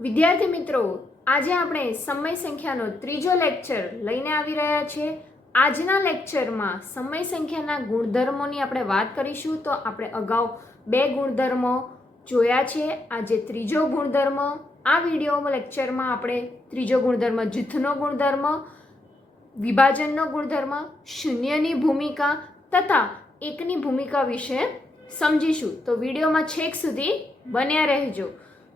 વિદ્યાર્થી મિત્રો, આજે આપણે સમય સંખ્યાનો ત્રીજો લેક્ચર લઈને આવી રહ્યા છીએ. આજના લેક્ચરમાં સમય સંખ્યાના ગુણધર્મોની આપણે વાત કરીશું. તો આપણે અગાઉ 2 ગુણધર્મો જોયા છે. આજે ત્રીજો ગુણધર્મ. આ વિડીયો લેક્ચરમાં આપણે ત્રીજો ગુણધર્મ જૂથનો ગુણધર્મ, વિભાજનનો ગુણધર્મ, શૂન્યની ભૂમિકા તથા એકની ભૂમિકા વિશે સમજીશું. તો વિડીયોમાં છેક સુધી બન્યા રહેજો.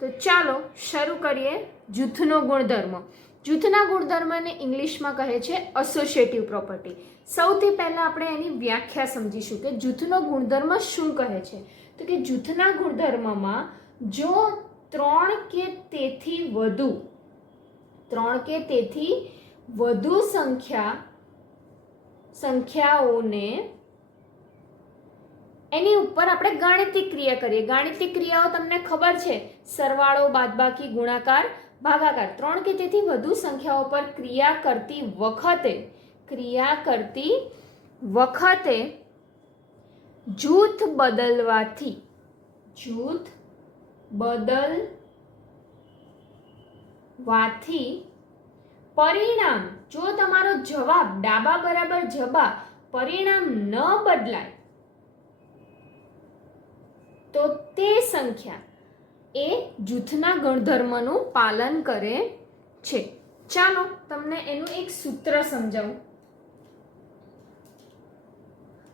તો ચાલો શરૂ કરીએ. જૂથનો ગુણધર્મ. જૂથના ગુણધર્મને ઇંગ્લિશમાં કહે છે એસોસિએટિવ પ્રોપર્ટી. સૌથી પહેલાં આપણે એની વ્યાખ્યા સમજીશું કે જૂથનો ગુણધર્મ શું કહે છે. તો કે જૂથના ગુણધર્મમાં જો 3 કે તેથી વધુ સંખ્યાઓને એની ઉપર આપણે ગાણિતિક ક્રિયા કરીએ. ગાણિતિક ક્રિયાઓ તમને ખબર છે, સરવાળો, બાદબાકી, ગુણાકાર, ભાગાકાર. 3 કે તેથી વધુ સંખ્યાઓ પર ક્રિયા કરતી વખતે જૂથ બદલવાથી પરિણામ, જો તમારો જવાબ ડાબા બરાબર જબા પરિણામ ન બદલાય તો તે સંખ્યા એ જૂથના ગુણધર્મનું પાલન કરે છે. ચાલો તમને એનું એક સૂત્ર સમજાવું.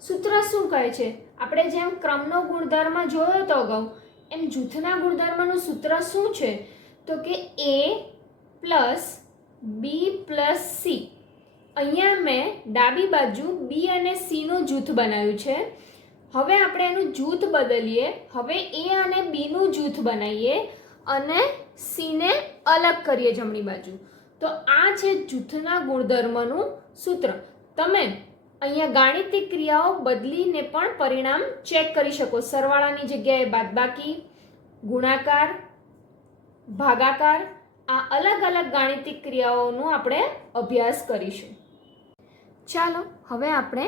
સૂત્ર શું કહે છે? આપણે જેમ ક્રમનો ગુણધર્મ જોયો તો અગાઉ, એમ જૂથના ગુણધર્મનું સૂત્ર શું છે? તો કે A plus B plus C. અહીંયા મેં ડાબી બાજુ B અને C નું જૂથ બનાવ્યું છે. હવે આપણે એનું જૂથ બદલીએ. હવે A અને B નું જૂથ બનાવીએ અને C ને અલગ કરીએ જમણી બાજુ. તો આ છે જૂથના ગુણધર્મનું સૂત્ર. તમે અહીંયા ગાણિતિક ક્રિયાઓ બદલીને પણ પરિણામ ચેક કરી શકો. સરવાળાની જગ્યાએ બાદબાકી, ગુણાકાર, ભાગાકાર, આ અલગ અલગ ગાણિતિક ક્રિયાઓનો આપણે અભ્યાસ કરીશું. ચાલો હવે આપણે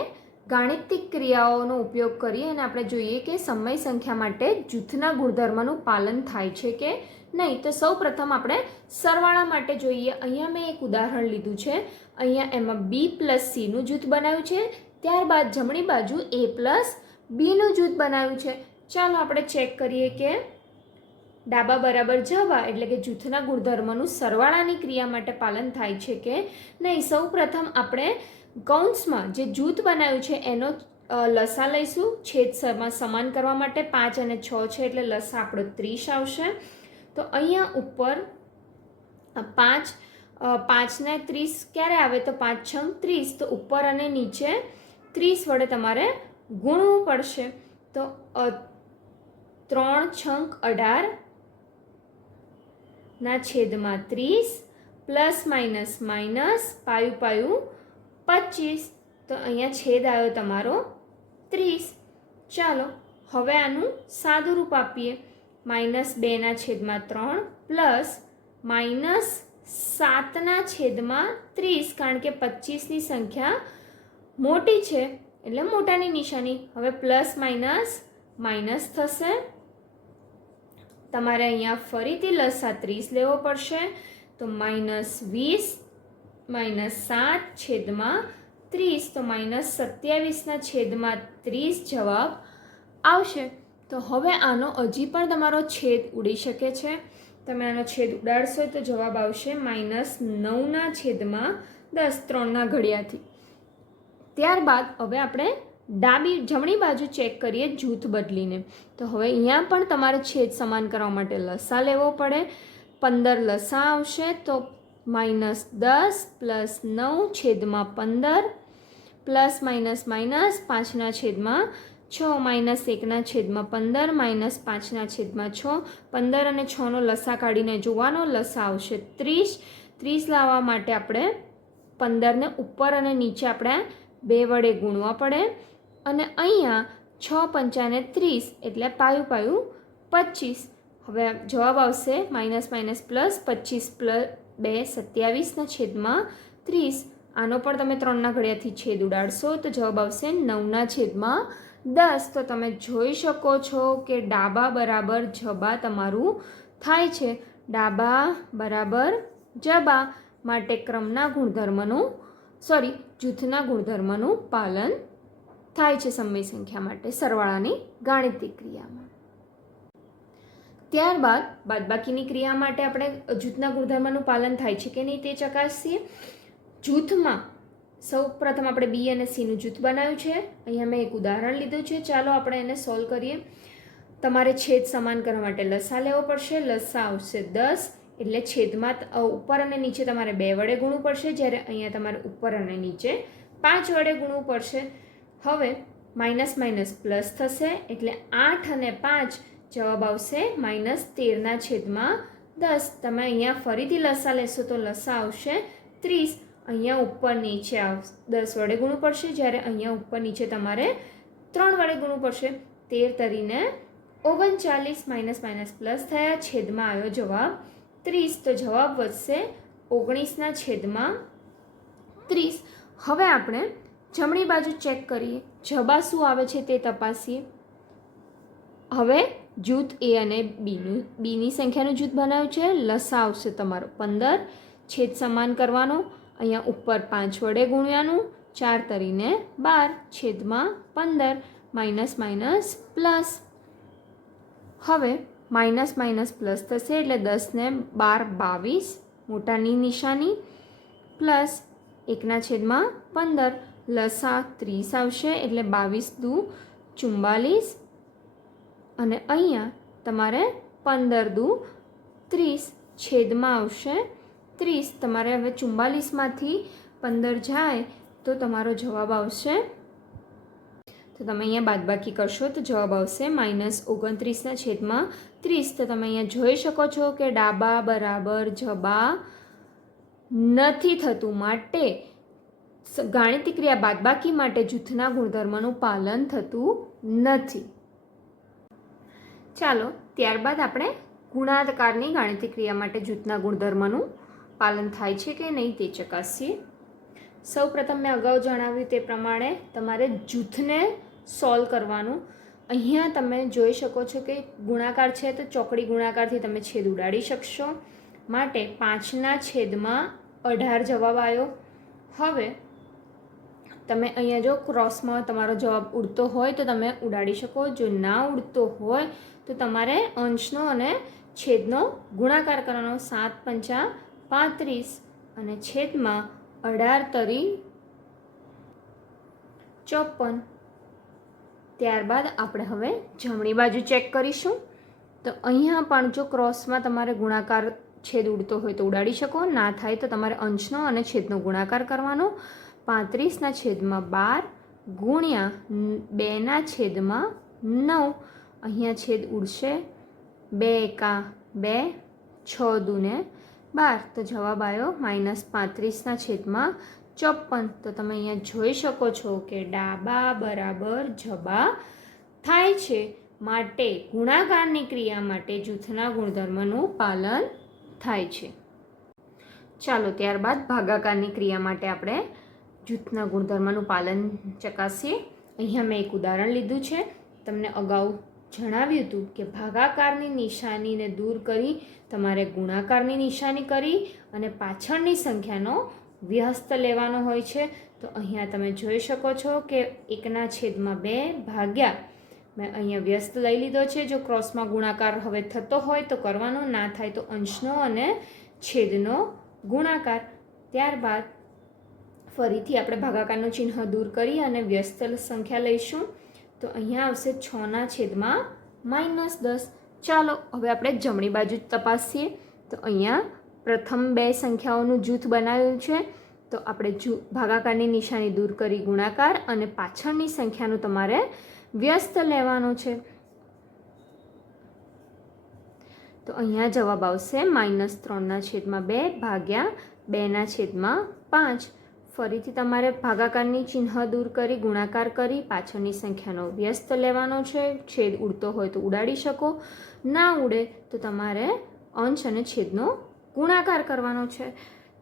ગાણિતિક ક્રિયાઓનો ઉપયોગ કરીએ અને આપણે જોઈએ કે સમય સંખ્યા માટે જૂથના ગુણધર્મનું પાલન થાય છે કે નહીં. તો સૌ પ્રથમ આપણે સરવાળા માટે જોઈએ. અહીંયા મેં એક ઉદાહરણ લીધું છે. અહીંયા એમાં B પ્લસ C નું જૂથ બનાવ્યું છે. ત્યારબાદ જમણી બાજુ A પ્લસ B નું જૂથ બનાવ્યું છે. ચાલો આપણે ચેક કરીએ કે ડાબા બરાબર જવા એટલે કે જૂથના ગુણધર્મનું સરવાળાની ક્રિયા માટે પાલન થાય છે કે નહીં. સૌ પ્રથમ આપણે કૌંસમાં જે જૂથ બનાવ્યું છે એનો લસા લઈશું. છેદમાં સમાન કરવા માટે 5 અને 6 છે એટલે લસા આપણો 30 આવશે. તો અહીંયા ઉપર 5 ને 30 ક્યારે આવે? તો 5 6 30. તો ઉપર અને નીચે 30 વડે તમારે ગુણવું પડશે. તો 3 6 18 ના છેદમાં 30 પ્લસ માઇનસ પાયું 25. તો અહીંયા છેદ આવ્યો તમારો 30. ચાલો હવે આનું સાદું રૂપ આપીએ. -2 ના છેદમાં 3 પ્લસ -7 ના છેદમાં 30. કારણ કે 25ની સંખ્યા મોટી છે એટલે મોટાની નિશાની. હવે પ્લસ માઇનસ થશે. તમારે અહીંયા ફરીથી લસા 30 લેવો પડશે. તો -20 -7 છેદમાં 30. તો -27 ના છેદમાં 30 જવાબ આવશે. તો હવે આનો હજી પણ તમારો છેદ ઉડી શકે છે. તમે આનો છેદ ઉડાડશો તો જવાબ આવશે -9 ના છેદમાં 10 3ના ઘડિયાથી. ત્યારબાદ હવે આપણે જમણી બાજુ ચેક કરીએ જૂથ બદલીને. તો હવે અહીંયા પણ તમારે છેદ સમાન કરવા માટે લસા લેવો પડે. 15 લસા આવશે. તો -10 પ્લસ 9 છેદમાં 15 પ્લસ માઇનસ 5 ના છેદમાં 6 -1 ના છેદમાં 15 -5 ના છેદમાં 6. 15 અને 6નો લસા કાઢીને જોવાનો. લસા આવશે 30 લાવવા માટે આપણે 15ને ઉપર અને નીચે આપણે 2 વડે ગુણવા પડે. અને અહીંયા 6 પંચાને 30 એટલે પાયું 25. હવે જવાબ આવશે પ્લસ 25 પ્લસ 2 27 ના છેદમાં 30. આનો પણ તમે 3ના ઘડિયાથી છેદ ઉડાડશો તો જવાબ આવશે 9 ના છેદમાં 10. તો તમે જોઈ શકો છો કે ડાબા બરાબર જબા તમારું થાય છે. ડાબા બરાબર જબા માટે ક્રમના ગુણધર્મનું જૂથના ગુણધર્મનું પાલન થાય છે સમય સંખ્યા માટે સરવાળાની ગાણિતિક ક્રિયામાં. ત્યારબાદ બાદબાકીની ક્રિયા માટે આપણે જૂથના ગુણધર્મનું પાલન થાય છે કે નહીં તે ચકાસીએ. જૂથમાં સૌ પ્રથમ આપણે બી અને સીનું જૂથ બનાવ્યું છે. અહીંયા મેં એક ઉદાહરણ લીધું છે. ચાલો આપણે એને સોલ્વ કરીએ. તમારે છેદ સમાન કરવા માટે લસા લેવો પડશે. લસા આવશે 10, એટલે છેદમાં ઉપર અને નીચે તમારે 2 વડે ગુણવું પડશે, જ્યારે અહીંયા તમારે ઉપર અને નીચે 5 વડે ગુણવું પડશે. હવે માઇનસ માઇનસ પ્લસ થશે, એટલે 8 અને 5 જવાબ આવશે -13/10. તમે અહીંયા ફરીથી લસા લેશો તો લસા આવશે 30. અહીંયા ઉપર નીચે 10 વડે ગુણવું પડશે, જ્યારે અહીંયા ઉપર નીચે તમારે 3 વડે ગુણવું પડશે. 13 તરીને 39, માઇનસ માઇનસ પ્લસ થયા, છેદમાં આવ્યો જવાબ 30. તો જવાબ વધશે 19/30. હવે આપણે જમણી બાજુ ચેક કરીએ, જબા શું આવે છે તે તપાસીએ. હવે જૂથ એ અને બીની સંખ્યાનું જૂથ બનાવ્યું છે. લસા આવશે તમારો 15, છેદ સમાન કરવાનો, અહીંયા ઉપર 5 વડે ગુણ્યાનું, 4 તરીને 12, છેદમાં 15, માઇનસ માઇનસ પ્લસ. હવે માઇનસ માઇનસ પ્લસ થશે, એટલે 10 ને 12 22, મોટાની નિશાની, પ્લસ 1/15, લસા 30 આવશે, એટલે 22 દુ 44, અને અહીંયા તમારે 15 દુ 30, છેદમાં આવશે 30. તમારે હવે 44માંથી 15 જાય તો તમારો જવાબ આવશે, તો તમે અહીંયા બાદબાકી કરશો તો જવાબ આવશે -29/30. તો તમે અહીંયા જોઈ શકો છો કે ડાબા બરાબર જબા નથી થતું, માટે ગાણિતિક ક્રિયા બાદબાકી માટે જૂથના ગુણધર્મનું પાલન થતું નથી. ચાલો ત્યારબાદ આપણે ગુણાકારની ગાણિતિક ક્રિયા માટે જૂથના ગુણધર્મનું પાલન થાય છે કે નહીં તે ચકાસીએ. સૌ પ્રથમ મેં અગાઉ જણાવ્યું તે પ્રમાણે તમારે જૂથને સોલ્વ કરવાનું. અહીંયા તમે જોઈ શકો છો કે ગુણાકાર છે તો ચોકડી ગુણાકારથી તમે છેદ ઉડાડી શકશો, માટે 5/18 જવાબ આવ્યો. હવે તમે અહીંયા જો ક્રોસમાં તમારો જવાબ ઉડતો હોય તો તમે ઉડાડી શકો, જો ના ઉડતો હોય તો તમારે અંશનો અને છેદનો ગુણાકાર કરવાનો. 7×5 = 35 અને છેદમાં 18 તરી 54. ત્યારબાદ આપણે હવે જમણી બાજુ ચેક કરીશું. તો અહીંયા પણ જો ક્રોસમાં તમારે ગુણાકાર છેદ ઉડતો હોય તો ઉડાડી શકો, ના થાય તો તમારે અંશનો અને છેદનો ગુણાકાર કરવાનો. 35/12 ગુણ્યા 2/9. અહીંયા છેદ ઉડશે, 2 એકા 2, 6 દુને 12, તો જવાબ આવ્યો -35/54. તો તમે અહીંયા જોઈ શકો છો કે ડાબા બરાબર જબા થાય છે, માટે ગુણાકારની ક્રિયા માટે જૂથના ગુણધર્મનું પાલન થાય છે. ચાલો ત્યારબાદ ભાગાકારની ક્રિયા માટે આપણે જૂથના ગુણધર્મનું પાલન ચકાસીએ. અહીંયા મેં એક ઉદાહરણ લીધું છે. તમને અગાઉ જણાવ્યું હતું કે ભાગાકારની નિશાનીને દૂર કરી તમારે ગુણાકારની નિશાની કરી અને પાછળની સંખ્યાનો વ્યસ્ત લેવાનો હોય છે. તો અહીંયા તમે જોઈ શકો છો કે 1/2 ભાગ્યા, મેં અહીંયા વ્યસ્ત લઈ લીધો છે. જો ક્રોસમાં ગુણાકાર હવે થતો હોય તો કરવાનો, ના થાય તો અંશનો અને છેદનો ગુણાકાર. ત્યારબાદ ફરીથી આપણે ભાગાકારનું ચિહ્ન દૂર કરી અને વ્યસ્ત સંખ્યા લઈશું. તો અહીંયા આવશે 6/-10. ચાલો હવે આપણે જમણી બાજુ તપાસીએ. તો અહીંયા પ્રથમ 2 સંખ્યાઓનું જૂથ બનાવ્યું છે. તો આપણે ભાગાકારની નિશાની દૂર કરી ગુણાકાર અને પાછળની સંખ્યાનું તમારે વ્યસ્ત લેવાનો છે. તો અહીંયા જવાબ આવશે -3/2 ભાગ્યા 2/5. ફરીથી તમારે ભાગાકારની ચિહ્ન દૂર કરી ગુણાકાર કરી પાછળની સંખ્યાનો વ્યસ્ત લેવાનો છે. છેદ ઉડતો હોય તો ઉડાડી શકો, ના ઉડે તો તમારે અંશ અને છેદનો ગુણાકાર કરવાનો છે.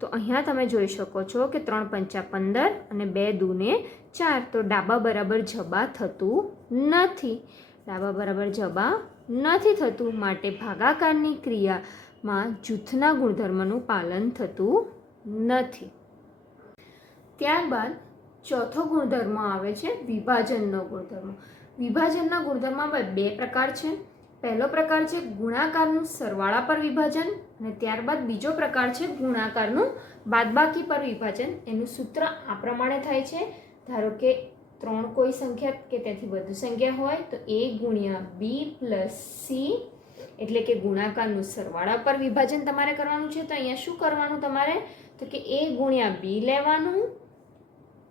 તો અહીંયા તમે જોઈ શકો છો કે 3×5 = 15 અને 2 દુને 4. તો ડાબા બરાબર જબા થતું નથી, ડાબા બરાબર જબા નથી થતું, માટે ભાગાકારની ક્રિયા માં જૂથના ગુણધર્મનું પાલન થતું નથી. ત્યારબાદ ચોથો ગુણધર્મ આવે છે વિભાજનનો ગુણધર્મ. વિભાજનના ગુણધર્મમાં બે પ્રકાર છે. પહેલો પ્રકાર છે ગુણાકારનું સરવાળા પર વિભાજન અને ત્યારબાદ બીજો પ્રકાર છે ગુણાકારનું બાદબાકી પર વિભાજન. એનું સૂત્ર આ પ્રમાણે થાય છે. ધારો કે 3 કોઈ સંખ્યા કે તેથી વધુ સંખ્યા હોય તો a ગુણ્યા b પ્લસ c એટલે કે ગુણાકારનું સરવાળા પર વિભાજન તમારે કરવાનું છે. તો અહીંયા શું કરવાનું તમારે તો કે a ગુણ્યા b લેવાનું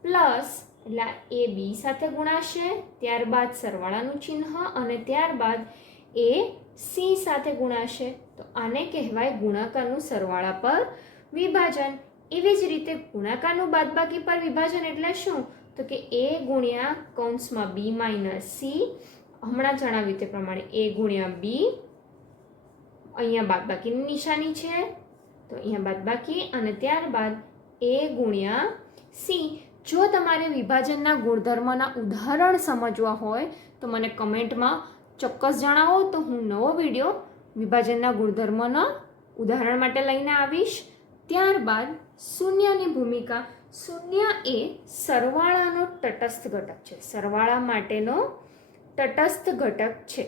પ્લસ એટલે એ બી સાથે ગુણાશે, ત્યારબાદ સરવાળાનું ચિહ્ન અને ત્યારબાદ એ સી સાથે ગુણાશે. તો આને કહેવાય ગુણાકારનું સરવાળા પર વિભાજન. એવી જ રીતે ગુણાકારનું બાદબાકી પર વિભાજન એટલે શું તો કે એ ગુણ્યા કૌંસમાં બી માઇનસ સી, હમણાં જણાવ્યું તે પ્રમાણે એ ગુણ્યા બી, અહીંયા બાદબાકીની નિશાની છે તો અહીંયા બાદબાકી અને ત્યારબાદ એ ગુણ્યા સી. જો તમારે વિભાજનના ગુણધર્મના ઉદાહરણ સમજવા હોય તો મને કમેન્ટમાં ચોક્કસ જણાવો, તો હું નવો વિડીયો વિભાજનના ગુણધર્મના ઉદાહરણ માટે લઈને આવીશ. ત્યારબાદ શૂન્યની ભૂમિકા. શૂન્ય એ સરવાળાનો તટસ્થ ઘટક છે. સરવાળા માટેનો તટસ્થ ઘટક છે.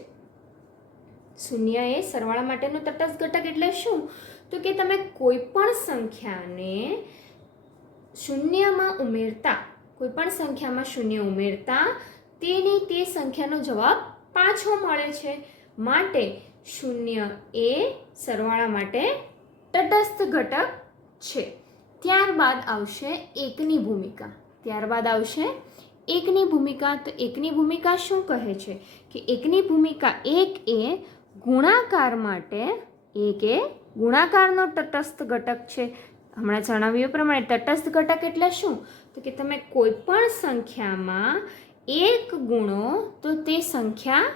શૂન્ય એ સરવાળા માટેનો તટસ્થ ઘટક એટલે શું તો કે તમે કોઈ પણ સંખ્યાને શૂન્યમાં ઉમેરતા, કોઈ પણ સંખ્યામાં શૂન્ય ઉમેરતા તેની તે સંખ્યાનો જવાબ પાછો મળે છે. માટે શૂન્ય એ સરવાળા માટે તટસ્થ ઘટક છે. ત્યારબાદ આવશે એકની ભૂમિકા. ત્યારબાદ આવશે એકની ભૂમિકા. તો એકની ભૂમિકા શું કહે છે કે એકની ભૂમિકા એક એ ગુણાકાર માટે, એક એ ગુણાકારનો તટસ્થ ઘટક છે. હમણાં જણાવ્યું પ્રમાણે તટસ્થ ઘટક એટલે શું તો કે તમે કોઈ પણ સંખ્યામાં એક ગુણો તો તે સંખ્યા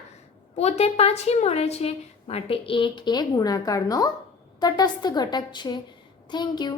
પોતે પાછી મળે છે. માટે એક એ ગુણાકારનો તટસ્થ ઘટક છે. Thank you.